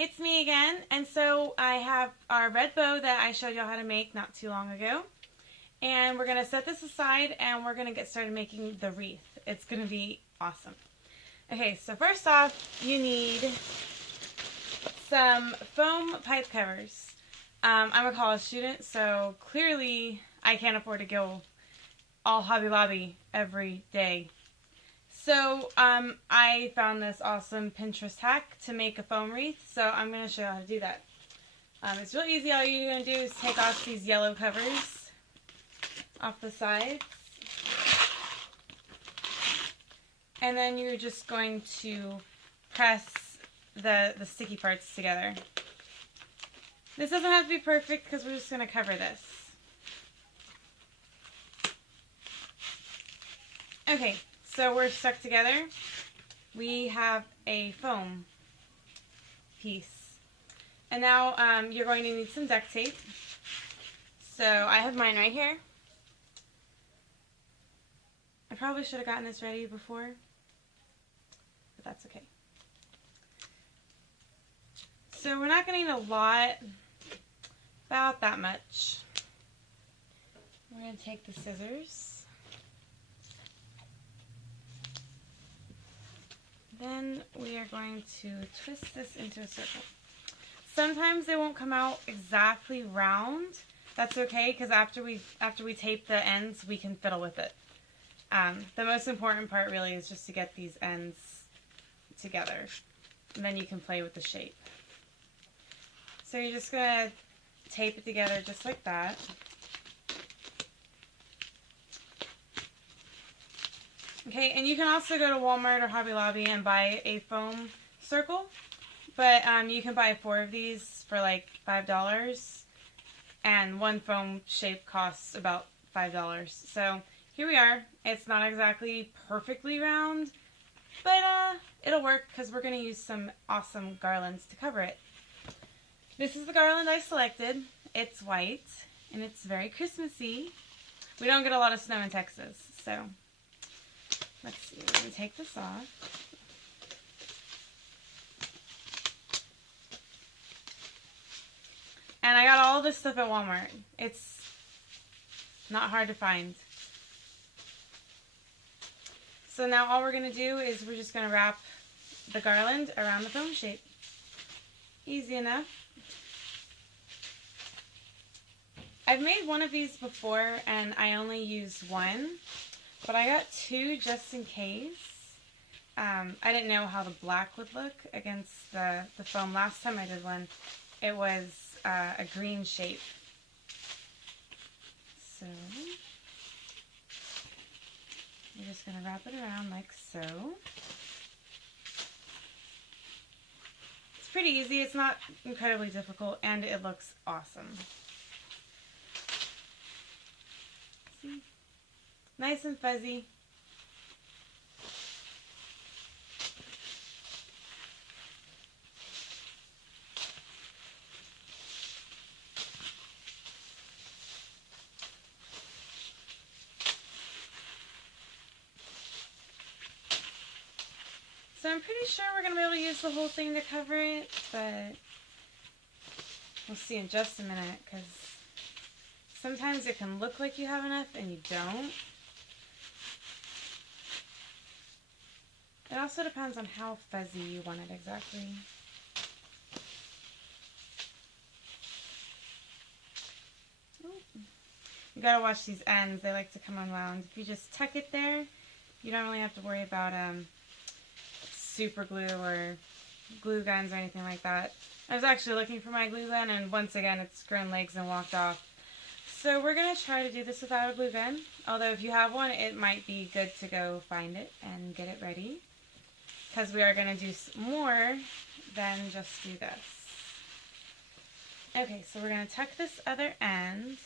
it's me again, and so I have our red bow that I showed y'all how to make not too long ago, and we're going to set this aside and we're going to get started making the wreath. It's going to be awesome. Okay, so first off, you need some foam pipe covers. I'm a college student, so clearly I can't afford to go all Hobby Lobby every day. So I found this awesome Pinterest hack to make a foam wreath, so I'm going to show you how to do that. It's real easy. All you're going to do is take off these yellow covers off the sides, and then you're just going to press the sticky parts together. This doesn't have to be perfect because we're just going to cover this. Okay, so we're stuck together. We have a foam piece. And now you're going to need some duct tape. So I have mine right here. I probably should have gotten this ready before, but that's okay. So we're not going to need a lot, about that much. We're going to take the scissors. Then we are going to twist this into a circle. Sometimes they won't come out exactly round. That's okay, because after we tape the ends, we can fiddle with it. The most important part really is just to get these ends together, and then you can play with the shape. So you're just going to tape it together just like that. Okay, and you can also go to Walmart or Hobby Lobby and buy a foam circle, but you can buy 4 of these for like $5, and one foam shape costs about $5. So here we are. It's not exactly perfectly round, but it'll work because we're going to use some awesome garlands to cover it. This is the garland I selected. It's white, and it's very Christmassy. We don't get a lot of snow in Texas, so let's see. We're going to take this off. And I got all this stuff at Walmart. It's not hard to find. So now all we're going to do is we're just going to wrap the garland around the foam shape. Easy enough. I've made one of these before and I only used one, but I got 2 just in case. I didn't know how the black would look against the foam. Last time I did one, it was a green shape. So you're just going to wrap it around like so. It's pretty easy. It's not incredibly difficult, and it looks awesome. See? Nice and fuzzy. So I'm pretty sure we're going to be able to use the whole thing to cover it, but we'll see in just a minute, because sometimes it can look like you have enough and you don't. It also depends on how fuzzy you want it exactly. You gotta watch these ends, they like to come unwound. If you just tuck it there, you don't really have to worry about super glue or glue guns or anything like that. I was actually looking for my glue gun, and once again it's grown legs and walked off. So we're going to try to do this without a glue gun, although if you have one, it might be good to go find it and get it ready, because we are going to do more than just do this. Okay, so we're going to tuck this other end,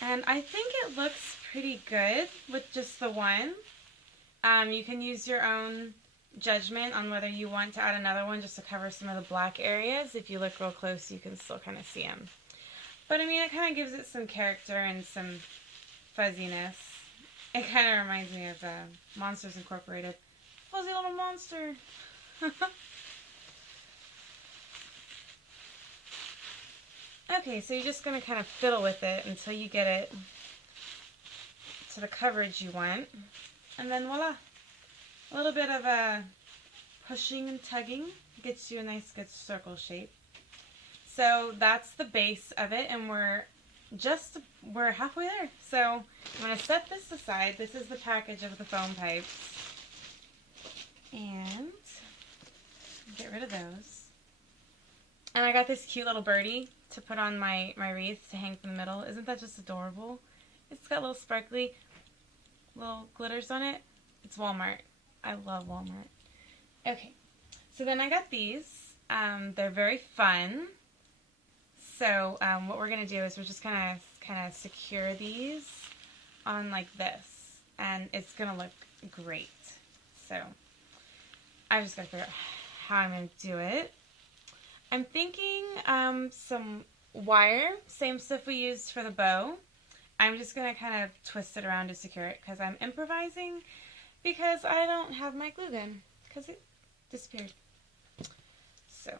and I think it looks pretty good with just the one. You can use your own judgment on whether you want to add another one just to cover some of the black areas. If you look real close, you can still kind of see them. But I mean, it kind of gives it some character and some fuzziness. It kind of reminds me of Monsters Incorporated. Fuzzy little monster. Okay, so you're just going to kind of fiddle with it until you get it to the coverage you want. And then voila. A little bit of a pushing and tugging gets you a nice good circle shape. So that's the base of it, and we're halfway there. So I'm going to set this aside. This is the package of the foam pipes. And get rid of those. And I got this cute little birdie to put on my wreath to hang from the middle. Isn't that just adorable? It's got little sparkly little glitters on it. It's Walmart. I love Walmart. Okay, so then I got these. They're very fun. So what we're going to do is we're just kind of secure these on like this. And it's going to look great. So I just got to figure out how I'm going to do it. I'm thinking some wire, same stuff we used for the bow. I'm just going to kind of twist it around to secure it because I'm improvising because I don't have my glue gun because it disappeared. So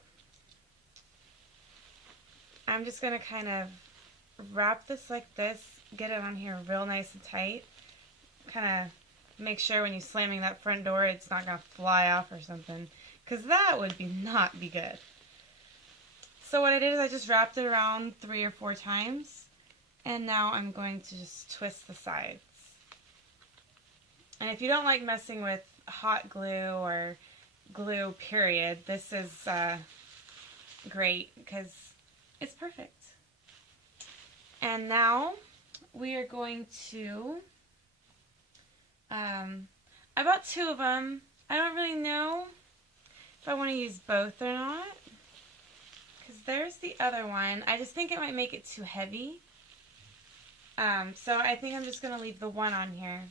I'm just going to kind of wrap this like this, get it on here real nice and tight. Kind of make sure when you're slamming that front door it's not going to fly off or something because that would not be good. So what I did is I just wrapped it around 3 or 4 times, and now I'm going to just twist the sides. And if you don't like messing with hot glue or glue period, this is great because it's perfect. And now we are going to, I bought 2 of them. I don't really know if I want to use both or not. Because there's the other one. I just think it might make it too heavy. So I think I'm just going to leave the one on here.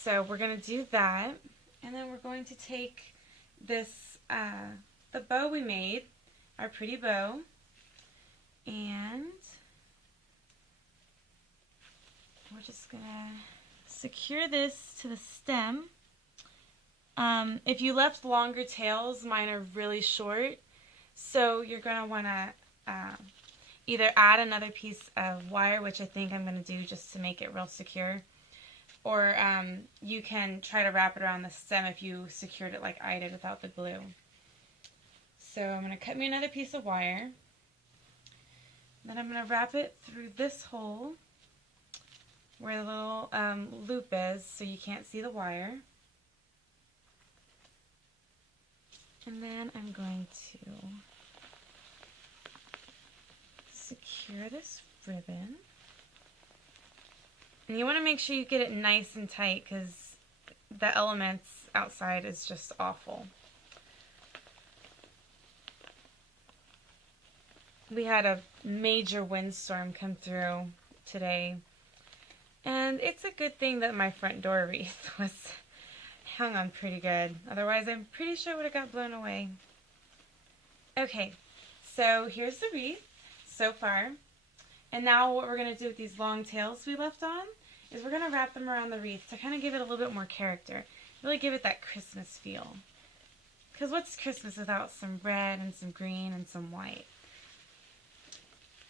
So we're going to do that. And then we're going to take this, the bow we made, our pretty bow. And we're just going to secure this to the stem. If you left longer tails, mine are really short. So you're going to want to either add another piece of wire, which I think I'm going to do just to make it real secure, or you can try to wrap it around the stem if you secured it like I did without the glue. So I'm going to cut me another piece of wire. Then I'm going to wrap it through this hole where the little loop is so you can't see the wire. And then I'm going to secure this ribbon. And you want to make sure you get it nice and tight because the elements outside is just awful. We had a major windstorm come through today. And it's a good thing that my front door wreath was hung on pretty good. Otherwise, I'm pretty sure it would have got blown away. Okay, so here's the wreath so far. And now what we're going to do with these long tails we left on is we're going to wrap them around the wreath to kind of give it a little bit more character. Really give it that Christmas feel. Because what's Christmas without some red and some green and some white?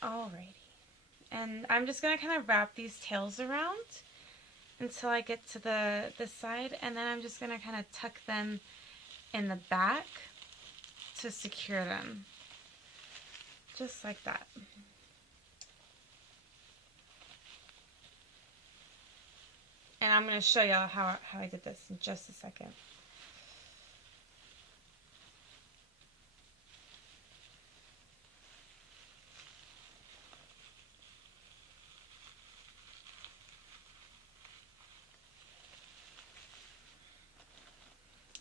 Alrighty. And I'm just going to kind of wrap these tails around until I get to this side, and then I'm just going to kind of tuck them in the back to secure them. Just like that. And I'm going to show y'all how I did this in just a second.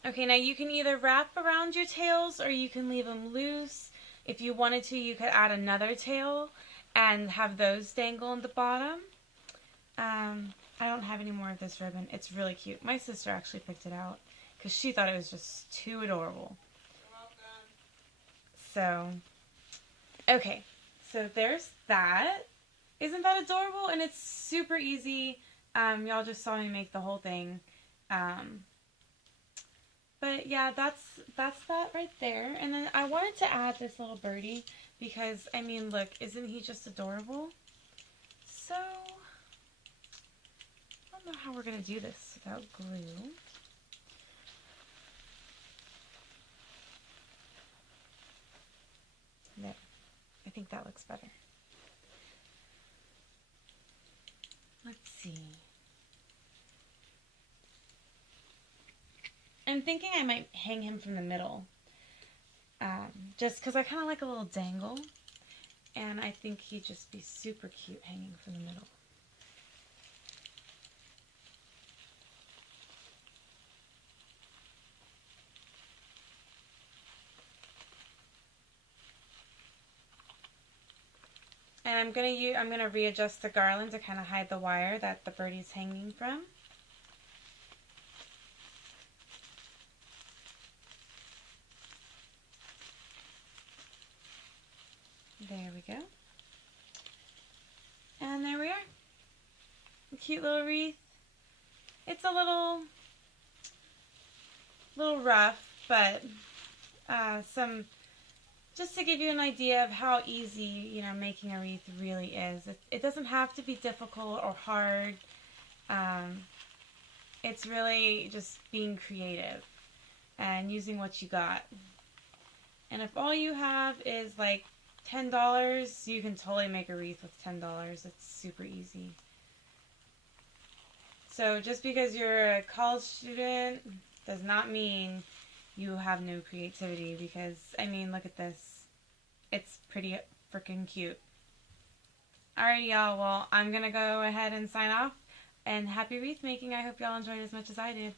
Okay, now you can either wrap around your tails or you can leave them loose. If you wanted to, you could add another tail and have those dangle in the bottom. I don't have any more of this ribbon. It's really cute. My sister actually picked it out because she thought it was just too adorable. You're welcome. So, okay. So there's that. Isn't that adorable? And it's super easy. Y'all just saw me make the whole thing. But But yeah, that's that right there. And then I wanted to add this little birdie because, I mean, look, isn't he just adorable? So, I don't know how we're going to do this without glue. There. I think that looks better. Let's see. I'm thinking I might hang him from the middle. Just because I kind of like a little dangle. And I think he'd just be super cute hanging from the middle. And I'm gonna readjust the garland to kind of hide the wire that the birdie's hanging from. There we go. And there we are. A cute little wreath. It's a little rough, but just to give you an idea of how easy, you know, making a wreath really is. It doesn't have to be difficult or hard. It's really just being creative and using what you got. And if all you have is like $10, you can totally make a wreath with $10. It's super easy. So just because you're a college student does not mean you have no creativity, because, I mean, look at this. It's pretty freaking cute. Alrighty, y'all. Well, I'm going to go ahead and sign off. And happy wreath making. I hope y'all enjoyed as much as I did.